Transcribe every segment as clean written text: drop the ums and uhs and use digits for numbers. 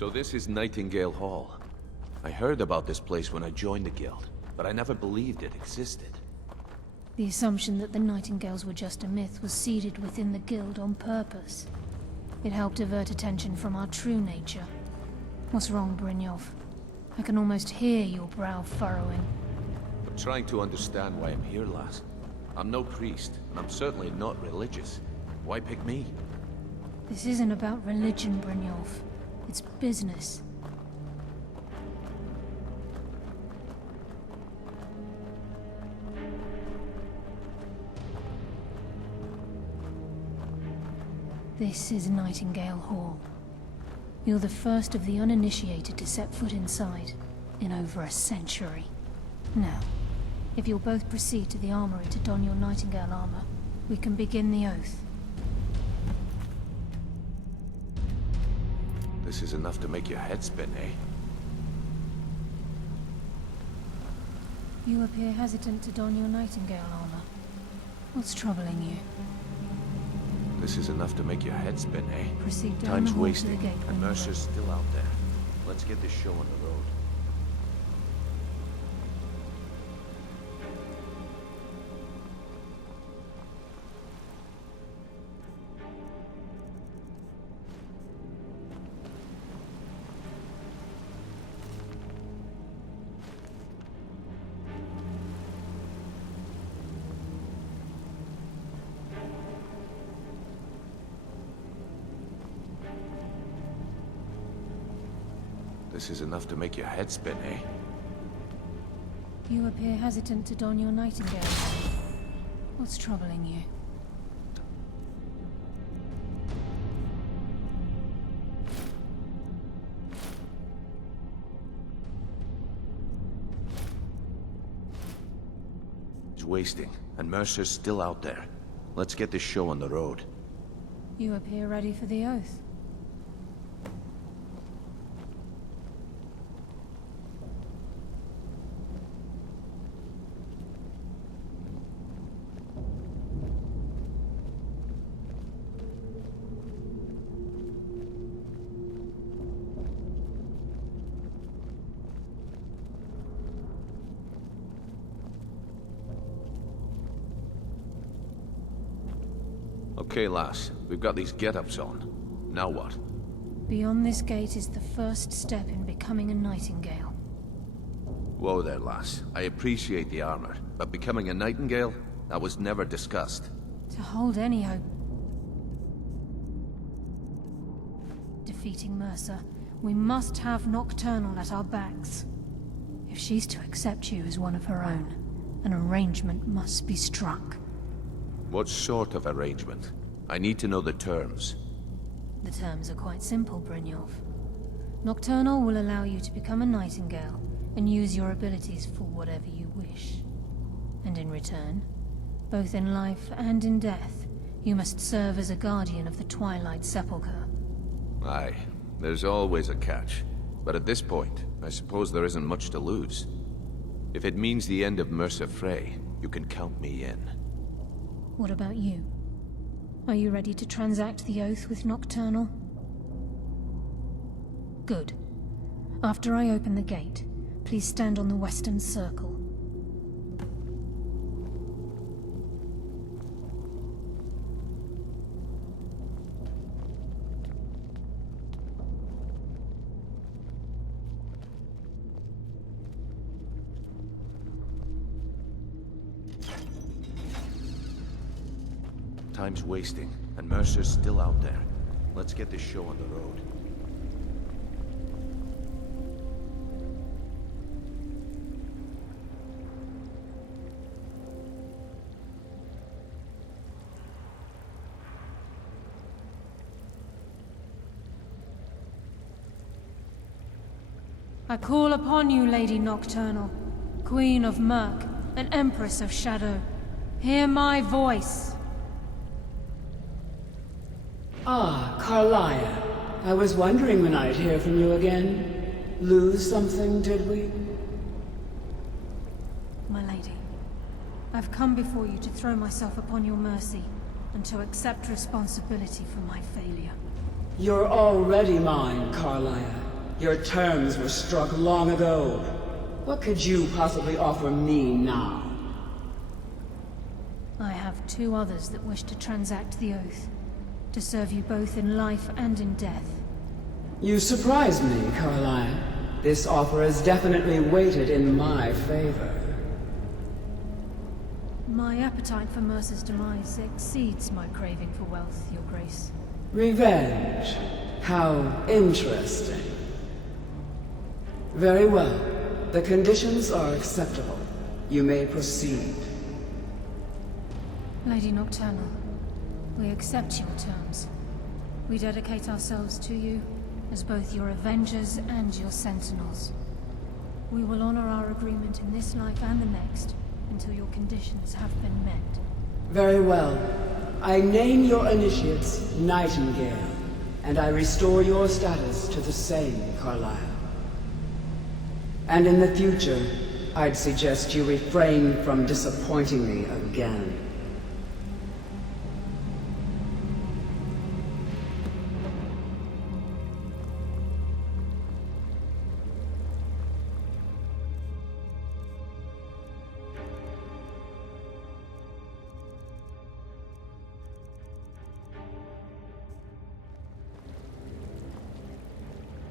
So this is Nightingale Hall. I heard about this place when I joined the guild, but I never believed it existed. The assumption that the Nightingales were just a myth was seeded within the guild on purpose. It helped divert attention from our true nature. What's wrong, Brynjolf? I can almost hear your brow furrowing. I'm trying to understand why I'm here, lass. I'm no priest, and I'm certainly not religious. Why pick me? This isn't about religion, Brynjolf. It's business. This is Nightingale Hall. You're the first of the uninitiated to set foot inside in over a century. Now, if you'll both proceed to the armory to don your Nightingale armor, we can begin the oath. This is enough to make your head spin, eh? You appear hesitant to don your Nightingale armor. What's troubling you? This is enough to make your head spin, eh? Proceed down Time's the hall to wasting, the gate when and you're Mercer's ready. still out there. Let's get this show on the road. This is enough to make your head spin, eh? You appear hesitant to don your Nightingale armor. What's troubling you? It's wasting, and Mercer's still out there. Let's get this show on the road. You appear ready for the oath. Okay, lass. We've got these get-ups on. Now what? Beyond this gate is the first step in becoming a Nightingale. Whoa there, lass. I appreciate the armor, but becoming a Nightingale? That was never discussed. To hold any hope defeating Mercer, we must have Nocturnal at our backs. If she's to accept you as one of her own, an arrangement must be struck. What sort of arrangement? I need to know the terms. The terms are quite simple, Brynjolf. Nocturnal will allow you to become a Nightingale and use your abilities for whatever you wish. And in return, both in life and in death, you must serve as a guardian of the Twilight Sepulchre. Aye, there's always a catch. But at this point, I suppose there isn't much to lose. If it means the end of Mercer Frey, you can count me in. What about you? Are you ready to transact the oath with Nocturnal? Good. After I open the gate, please stand on the western circle. Time's wasting, and Mercer's still out there. Let's get this show on the road. I call upon you, Lady Nocturnal, Queen of Murk and Empress of Shadow. Hear my voice. Ah, Carlia. I was wondering when I'd hear from you again. Lose something, did we? My lady, I've come before you to throw myself upon your mercy and to accept responsibility for my failure. You're already mine, Carlia. Your terms were struck long ago. What could you possibly offer me now? I have two others that wish to transact the oath, to serve you both in life and in death. You surprise me, Carlyle. This offer is definitely weighted in my favor. My appetite for Mercer's demise exceeds my craving for wealth, Your Grace. Revenge. How interesting. Very well. The conditions are acceptable. You may proceed. Lady Nocturnal, we accept your terms. We dedicate ourselves to you as both your avengers and your sentinels. We will honor our agreement in this life and the next until your conditions have been met. Very well. I name your initiates Nightingale, and I restore your status to the same, Carlyle. And in the future, I'd suggest you refrain from disappointing me again.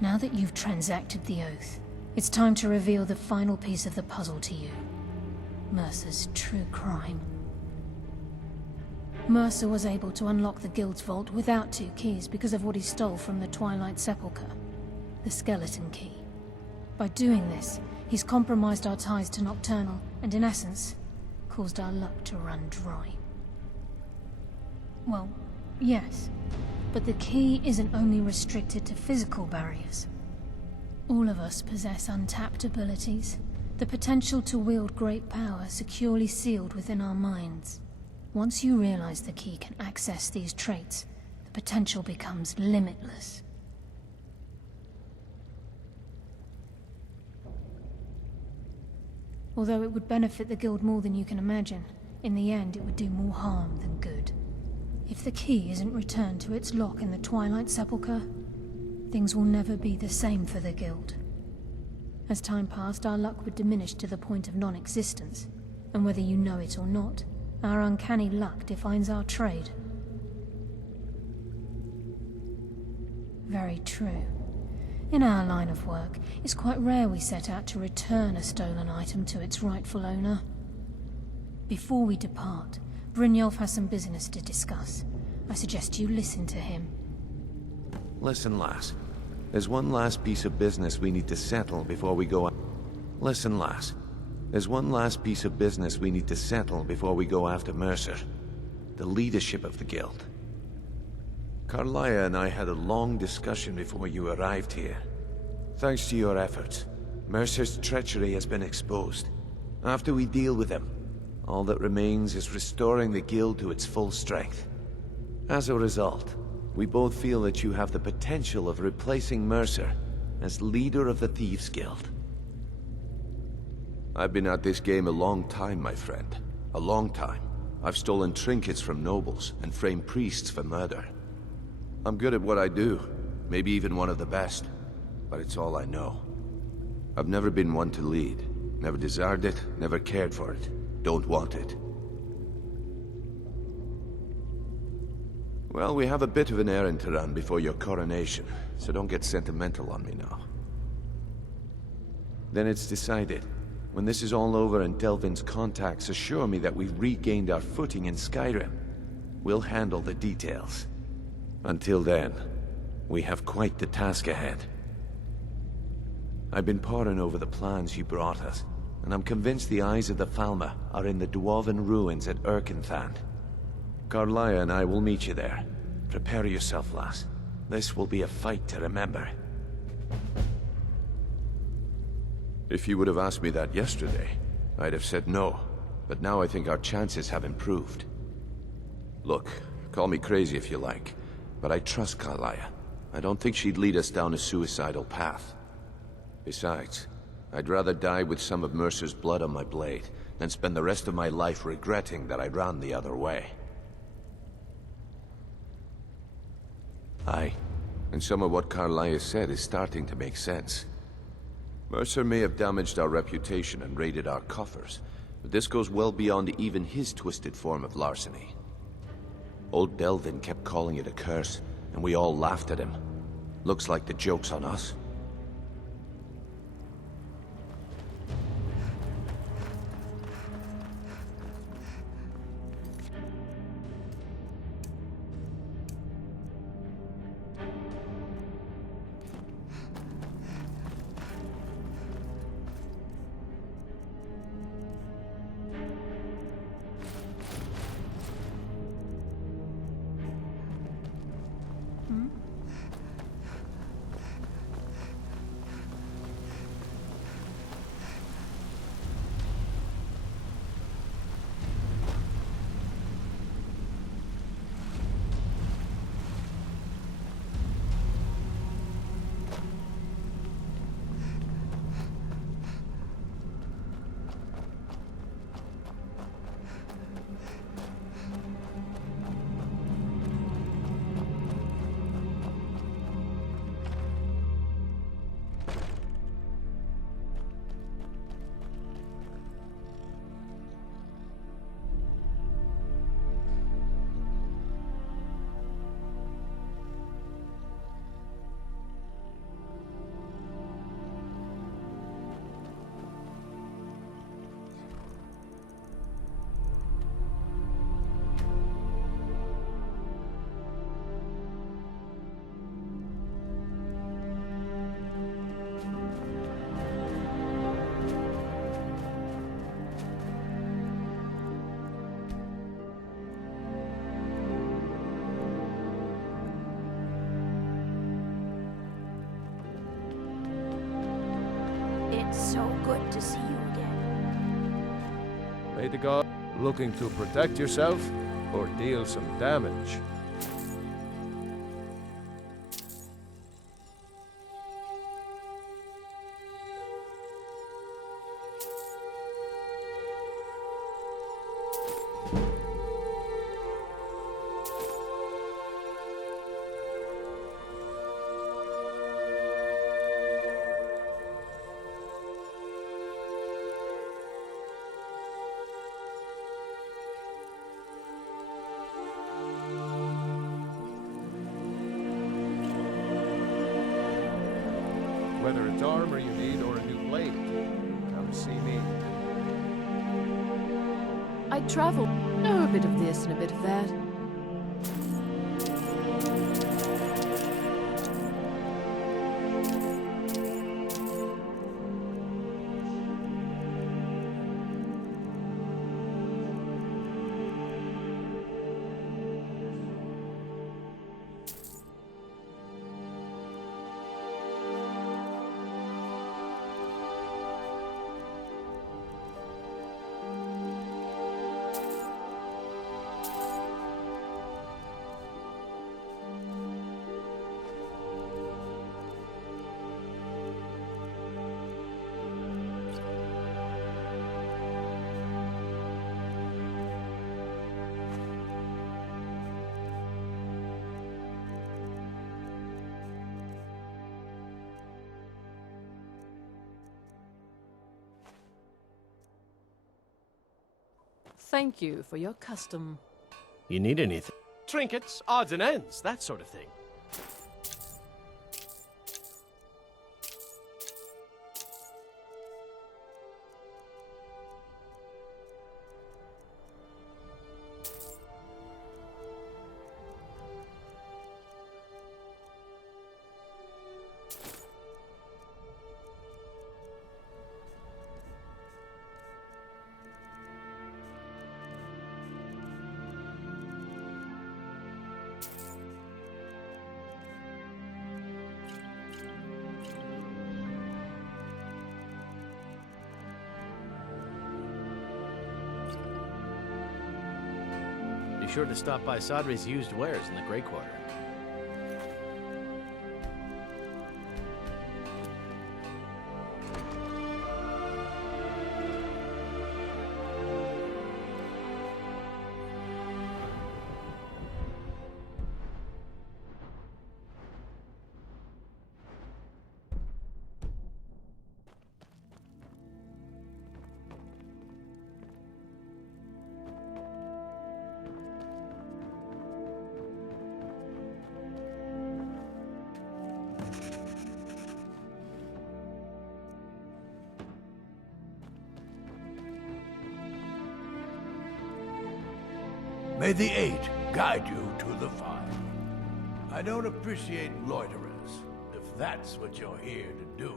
Now that you've transacted the oath, it's time to reveal the final piece of the puzzle to you. Mercer's true crime. Mercer was able to unlock the Guild's vault without 2 keys because of what he stole from the Twilight Sepulchre, the skeleton key. By doing this, he's compromised our ties to Nocturnal and, in essence, caused our luck to run dry. Well, yes. But the key isn't only restricted to physical barriers. All of us possess untapped abilities, the potential to wield great power securely sealed within our minds. Once you realize the key can access these traits, the potential becomes limitless. Although it would benefit the Guild more than you can imagine, in the end it would do more harm than good. If the key isn't returned to its lock in the Twilight Sepulchre, things will never be the same for the Guild. As time passed, our luck would diminish to the point of non-existence, and whether you know it or not, our uncanny luck defines our trade. Very true. In our line of work, it's quite rare we set out to return a stolen item to its rightful owner. Before we depart, Brynjolf has some business to discuss. I suggest you listen to him. Listen, lass. There's one last piece of business we need to settle before we go... Listen, lass. There's one last piece of business we need to settle before we go after Mercer. The leadership of the Guild. Carlyle and I had a long discussion before you arrived here. Thanks to your efforts, Mercer's treachery has been exposed. After we deal with him, all that remains is restoring the Guild to its full strength. As a result, we both feel that you have the potential of replacing Mercer as leader of the Thieves' Guild. I've been at this game a long time, my friend. A long time. I've stolen trinkets from nobles and framed priests for murder. I'm good at what I do, maybe even one of the best, but it's all I know. I've never been one to lead. Never desired it, never cared for it. Don't want it. Well, we have a bit of an errand to run before your coronation, so don't get sentimental on me now. Then it's decided. When this is all over and Delvin's contacts assure me that we've regained our footing in Skyrim, we'll handle the details. Until then, we have quite the task ahead. I've been poring over the plans you brought us, and I'm convinced the eyes of the Falmer are in the Dwarven ruins at Erkenthand. Carlyle and I will meet you there. Prepare yourself, lass. This will be a fight to remember. If you would have asked me that yesterday, I'd have said no, but now I think our chances have improved. Look, call me crazy if you like, but I trust Carlyle. I don't think she'd lead us down a suicidal path. Besides, I'd rather die with some of Mercer's blood on my blade than spend the rest of my life regretting that I ran the other way. Aye, And some of what Carlias said is starting to make sense. Mercer may have damaged our reputation and raided our coffers, but this goes well beyond even his twisted form of larceny. Old Delvin kept calling it a curse, and we all laughed at him. Looks like the joke's on us. It's so good to see you again. May the god looking to protect yourself or deal some damage. Whether it's armor you need or a new blade, come see me. I travel. Know a bit of this and a bit of that. Thank you for your custom. You need anything? Trinkets, odds and ends, that sort of thing. Be sure to stop by Sadri's used wares in the Grey Quarter. May the 8 guide you to the 5. I don't appreciate loiterers, if that's what you're here to do.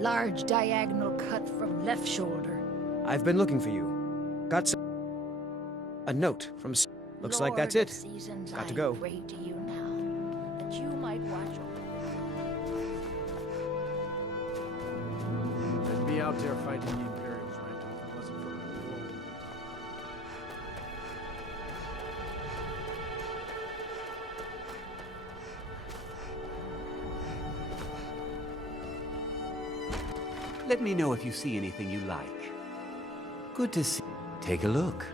Large diagonal cut from left shoulder. I've been looking for you. Got some... A note from... Looks like that's Lord of it. Seasons, Got to I go. pray to you now that you might watch I'd be out there fighting the Imperials right now if it wasn't for my role. Let me know if you see anything you like. Good to see. Take a look.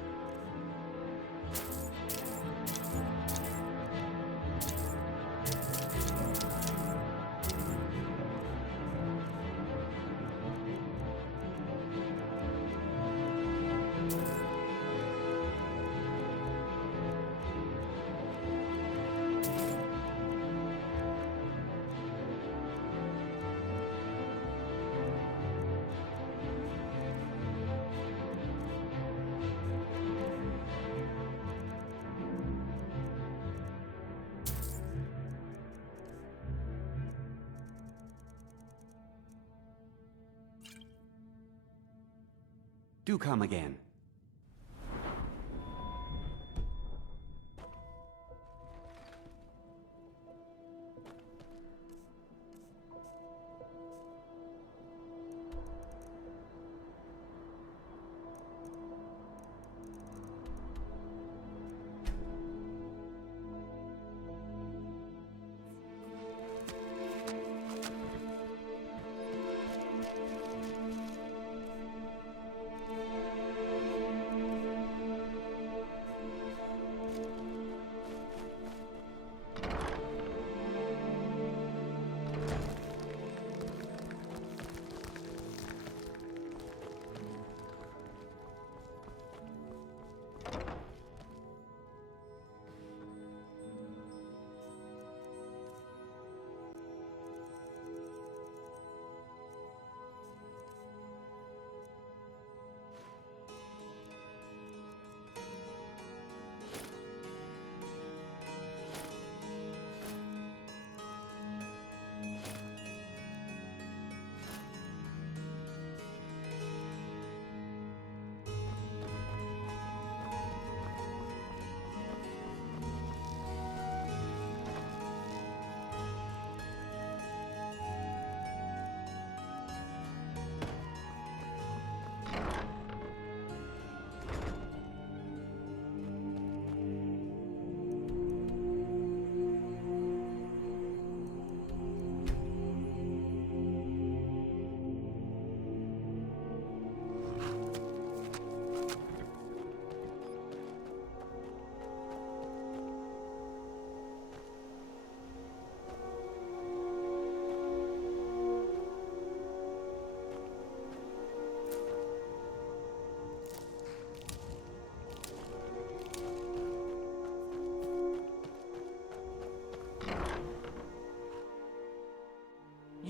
Do come again.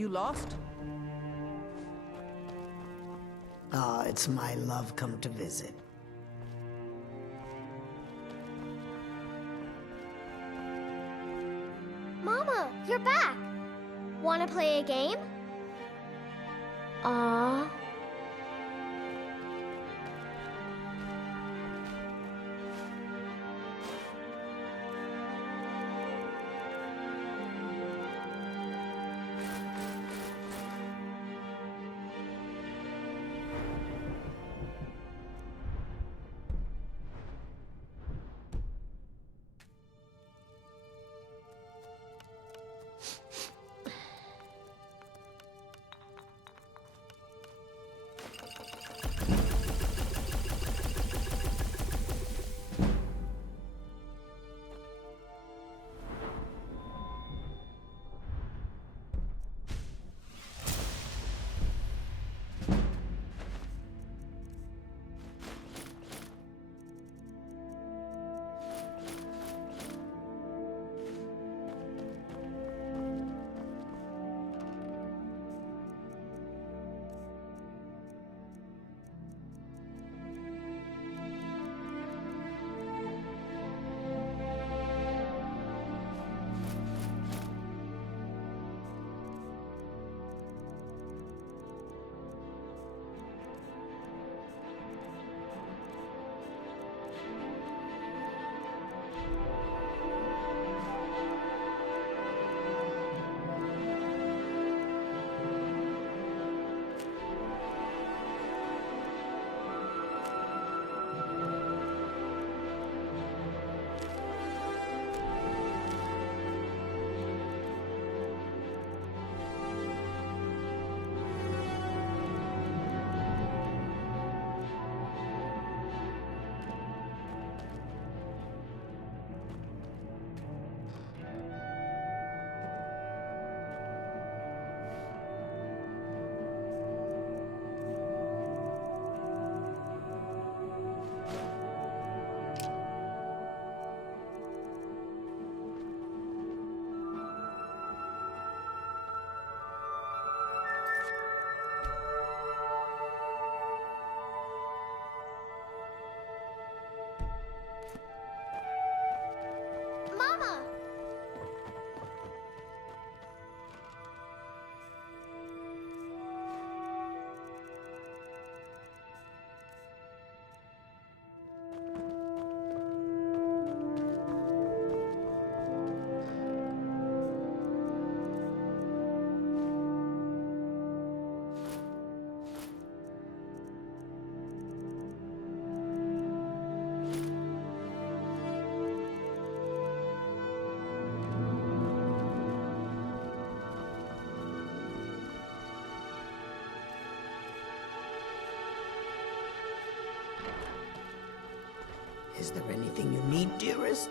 you lost? Ah, it's my love come to visit. Mama, you're back! Wanna play a game? Aww. Mama! Is there anything you need, dearest?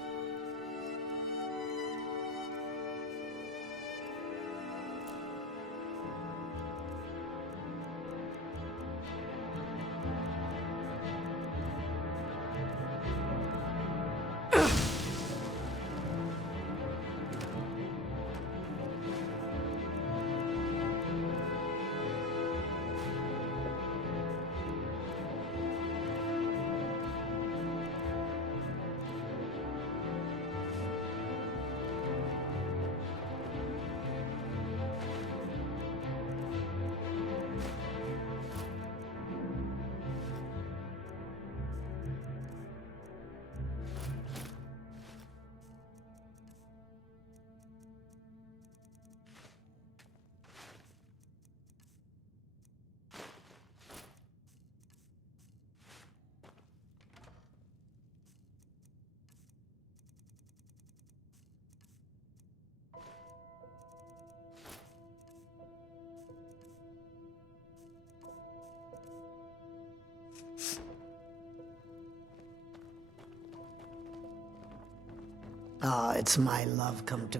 Ah, it's my love come to